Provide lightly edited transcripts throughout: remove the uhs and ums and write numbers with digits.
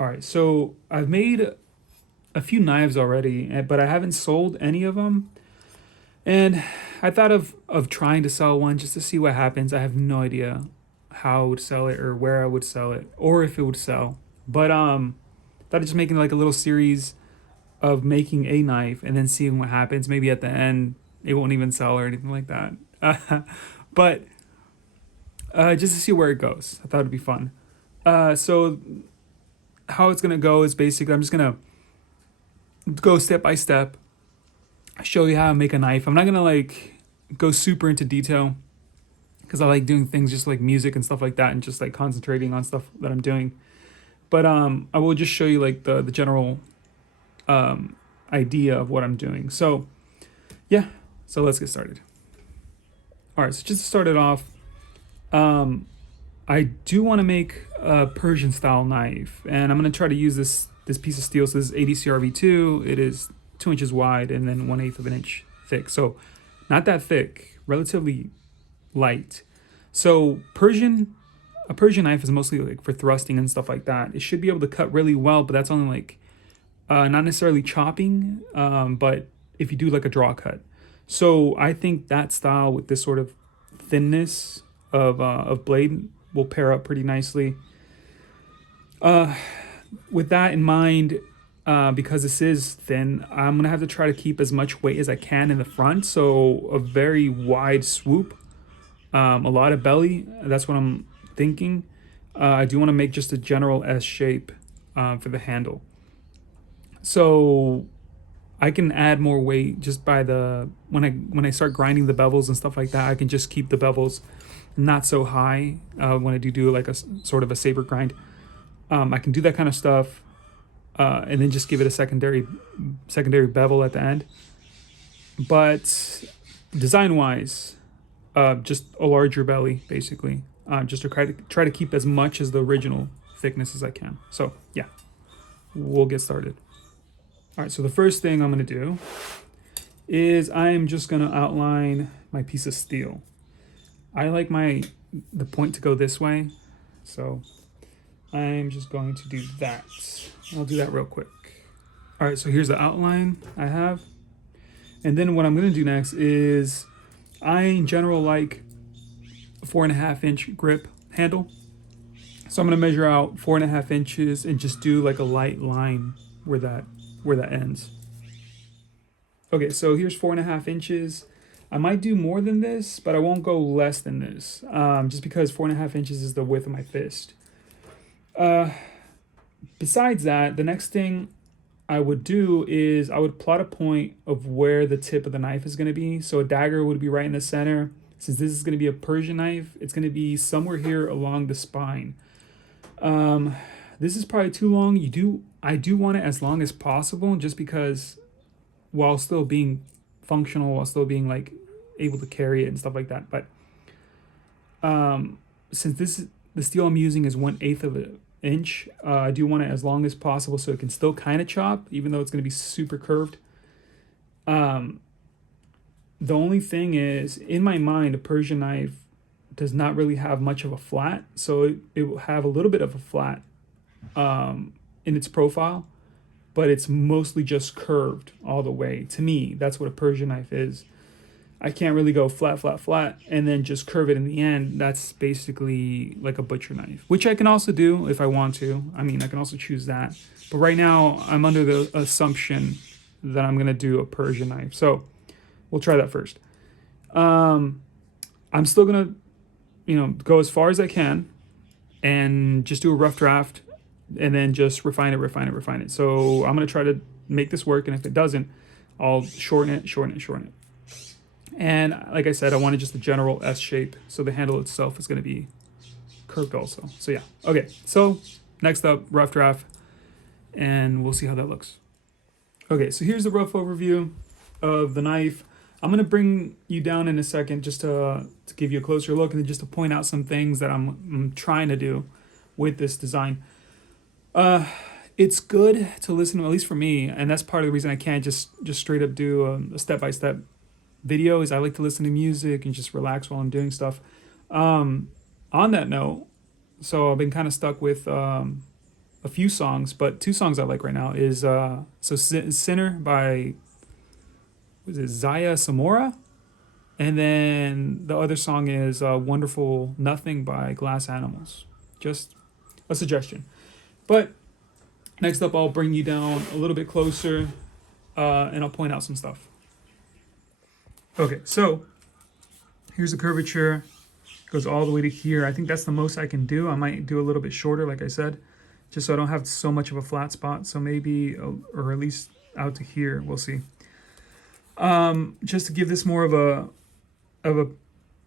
All right, so I've made a few knives already, but I haven't sold any of them. And I thought of trying to sell one just to see what happens. I have no idea how I would sell it or where I would sell it or if it would sell. But thought of just making like a little series of making a knife and then seeing what happens. Maybe at the end it won't even sell or anything like that. But just to see where it goes. I thought it'd be fun. So how it's gonna go is basically I'm just gonna go step by step, show you how to make a knife. I'm not gonna like go super into detail because I like doing things just like music and stuff like that and just like concentrating on stuff that I'm doing. But I will just show you like the general idea of what I'm doing. So yeah, so let's get started. All right, so just to start it off, I do want to make a Persian style knife, and I'm gonna try to use this piece of steel. So this is ADCRV2. It is 2 inches wide and then 1/8 of an inch thick. So not that thick, relatively light. So a Persian knife is mostly like for thrusting and stuff like that. It should be able to cut really well, but that's only like not necessarily chopping, but if you do like a draw cut. So I think that style with this sort of thinness of blade will pair up pretty nicely. With that in mind, because this is thin, I'm gonna have to try to keep as much weight as I can in the front. So a very wide swoop, a lot of belly. That's what I'm thinking. I do want to make just a general S shape for the handle. So I can add more weight just by the when I start grinding the bevels and stuff like that. I can just keep the bevels not so high when I do like a sort of a saber grind. I can do that kind of stuff, and then just give it a secondary bevel at the end. But design wise, just a larger belly basically, just to try to keep as much as the original thickness as I can. So yeah, we'll get started. All right, so the first thing I'm gonna do is I'm just gonna outline my piece of steel. I like the point to go this way, so I'm just going to do that. I'll do that real quick. All right, so here's the outline I have. And then what I'm gonna do next is I in general like a 4.5 inch grip handle. So I'm gonna measure out 4.5 inches and just do like a light line where that ends. Okay, so here's 4.5 inches. I might do more than this, but I won't go less than this, just because 4.5 inches is the width of my fist. Besides that, the next thing I would do is I would plot a point of where the tip of the knife is going to be. So a dagger would be right in the center. Since this is going to be a Persian knife, it's going to be somewhere here along the spine. This is probably too long. I do want it as long as possible, just because while still being functional, while still being like able to carry it and stuff like that. But since the steel I'm using is 1/8 of an inch, I do want it as long as possible so it can still kind of chop, even though it's going to be super curved. The only thing is, in my mind, a Persian knife does not really have much of a flat, so it will have a little bit of a flat in its profile, but it's mostly just curved all the way. To me, that's what a Persian knife is. I can't really go flat, flat, flat, and then just curve it in the end. That's basically like a butcher knife, which I can also do if I want to. I mean, I can also choose that. But right now, I'm under the assumption that I'm going to do a Persian knife. So we'll try that first. I'm still going to, go as far as I can and just do a rough draft and then just refine it. So I'm going to try to make this work. And if it doesn't, I'll shorten it. And like I said, I wanted just a general S shape, so the handle itself is going to be curved also. So yeah, okay. So next up, rough draft, and we'll see how that looks. Okay, so here's the rough overview of the knife. I'm going to bring you down in a second just to give you a closer look and just to point out some things that I'm trying to do with this design. It's good to listen to, at least for me, and that's part of the reason I can't just straight up do a step-by-step video, is I like to listen to music and just relax while I'm doing stuff. On that note, so I've been kind of stuck with a few songs, but two songs I like right now is Sinner by, was it Zaya Samora? And then the other song is Wonderful Nothing by Glass Animals. Just a suggestion. But next up, I'll bring you down a little bit closer and I'll point out some stuff. Okay, so here's the curvature. Goes all the way to here. I think that's the most I can do. I might do a little bit shorter, like I said, just so I don't have so much of a flat spot. So maybe, or at least out to here, we'll see. Just to give this more of a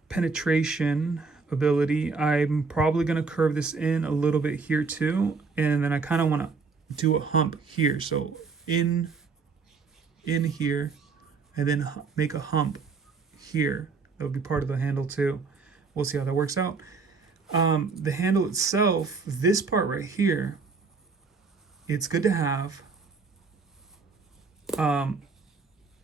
penetration ability, I'm probably going to curve this in a little bit here too. And then I kind of want to do a hump here. So in here, and then make a hump here. That would be part of the handle too. We'll see how that works out. The handle itself, this part right here, it's good to have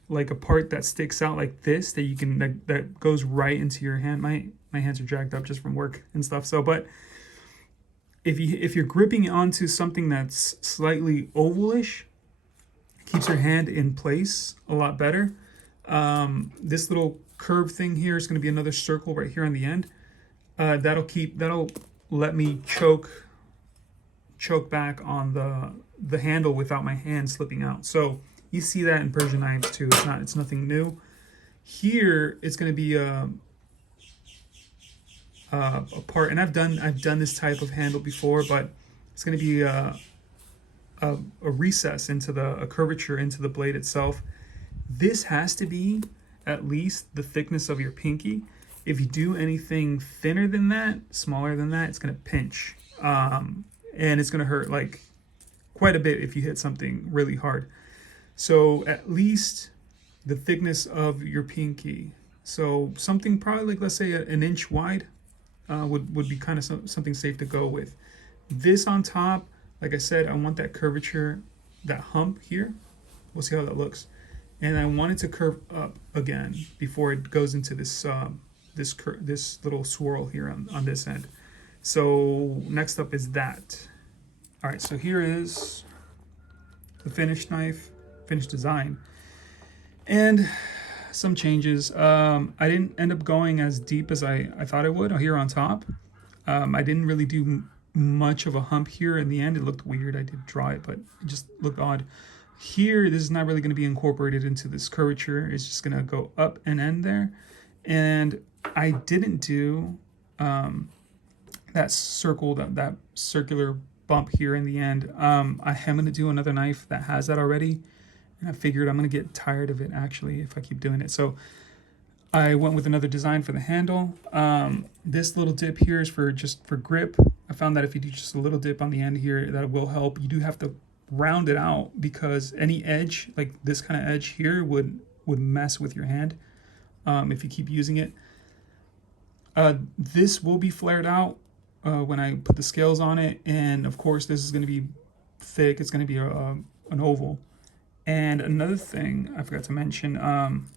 like a part that sticks out like this, that you can that goes right into your hand. My hands are jacked up just from work and stuff. So, but if you're gripping onto something that's slightly ovalish, it keeps your hand in place a lot better. This little curve thing here is going to be another circle right here on the end. That'll let me choke back on the handle without my hand slipping out. So you see that in Persian knives too. It's nothing new. Here it's going to be a part, and I've done this type of handle before, but it's going to be a recess into a curvature into the blade itself. This has to be at least the thickness of your pinky. If you do anything thinner than that, smaller than that, it's going to pinch. And it's going to hurt like quite a bit if you hit something really hard. So at least the thickness of your pinky. So something probably like, let's say an inch wide would be kind of something safe to go with. This on top, like I said, I want that curvature, that hump here. We'll see how that looks. And I want it to curve up again before it goes into this this little swirl here on this end. So next up is that. All right, so here is the finished knife, finished design, and some changes. I didn't end up going as deep as I thought I would here on top. I didn't really do much of a hump here in the end. It looked weird. I did draw it, but it just looked odd. Here, this is not really going to be incorporated into this curvature. It's just going to go up and end there. And I didn't do that circle, that circular bump here in the end. I am going to do another knife that has that already. And I figured I'm going to get tired of it, actually, if I keep doing it. So I went with another design for the handle. This little dip here is just for grip. I found that if you do just a little dip on the end here, that will help. You do have to round it out because any edge, like this kind of edge here, would mess with your hand if you keep using it. This will be flared out when I put the scales on it, and of course this is going to be thick. It's going to be an oval. And another thing I forgot to mention,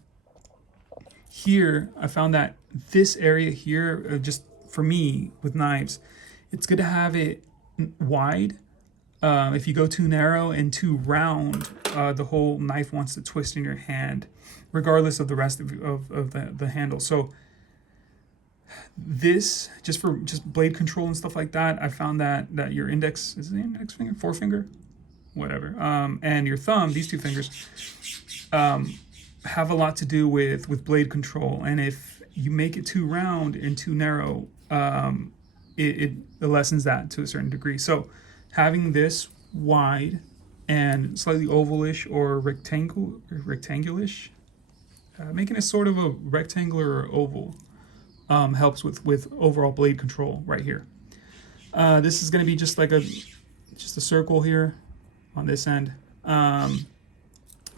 here I found that this area here, just for me with knives, it's good to have it wide. If you go too narrow and too round, the whole knife wants to twist in your hand, regardless of the rest of the handle. So this, just for blade control and stuff like that, I found that your index, is it the index finger, forefinger, whatever, and your thumb, these two fingers, have a lot to do with blade control. And if you make it too round and too narrow, it lessens that to a certain degree. So having this wide and slightly ovalish or rectangulish, making it sort of a rectangular or oval, helps with overall blade control right here. This is going to be just like a circle here on this end.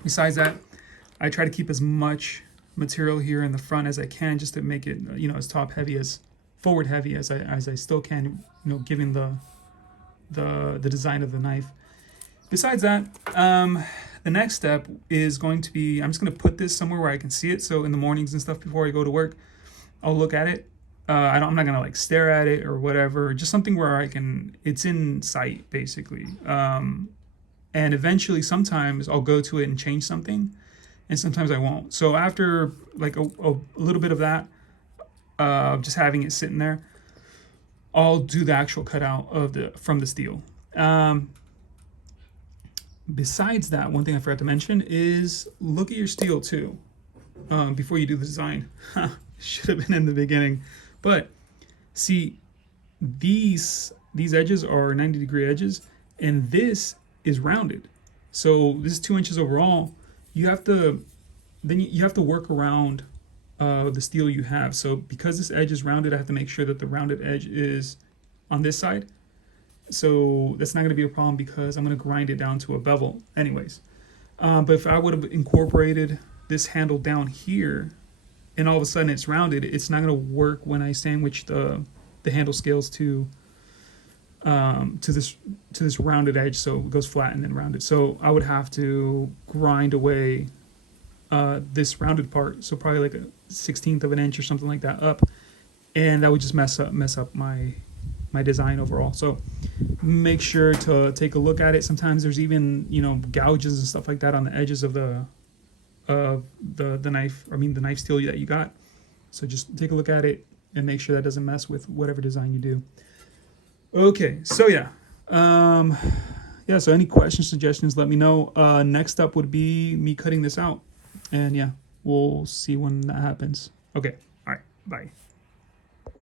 Besides that, I try to keep as much material here in the front as I can, just to make it, as top heavy, as forward heavy as I still can, given the design of the knife. Besides that, the next step is going to be, I'm just going to put this somewhere where I can see it. So in the mornings and stuff before I go to work, I'll look at it I'm not gonna like stare at it or whatever. Just something where it's in sight basically. And eventually, sometimes I'll go to it and change something, and sometimes I won't. So after like a little bit of that, just having it sitting there, I'll do the actual cutout of the from the steel. Um, Besides that, one thing I forgot to mention is look at your steel too, before you do the design. Should have been in the beginning, but see, these edges are 90-degree edges, and this is rounded. So this is 2 inches overall. You have to you have to work around the steel you have. So because this edge is rounded, I have to make sure that the rounded edge is on this side. So that's not going to be a problem because I'm going to grind it down to a bevel anyways. But if I would have incorporated this handle down here and all of a sudden it's rounded, it's not going to work when I sandwich the handle scales to this rounded edge, so it goes flat and then rounded. So I would have to grind away this rounded part, so probably like a 16th of an inch or something like that up, and that would just mess up my design overall. So make sure to take a look at it. Sometimes there's even gouges and stuff like that on the edges of the knife. I mean the knife steel that you got. So just take a look at it and make sure that doesn't mess with whatever design you do. Okay, so yeah. Yeah, so any questions, suggestions, let me know. Next up would be me cutting this out. And yeah, we'll see when that happens. Okay, all right, bye.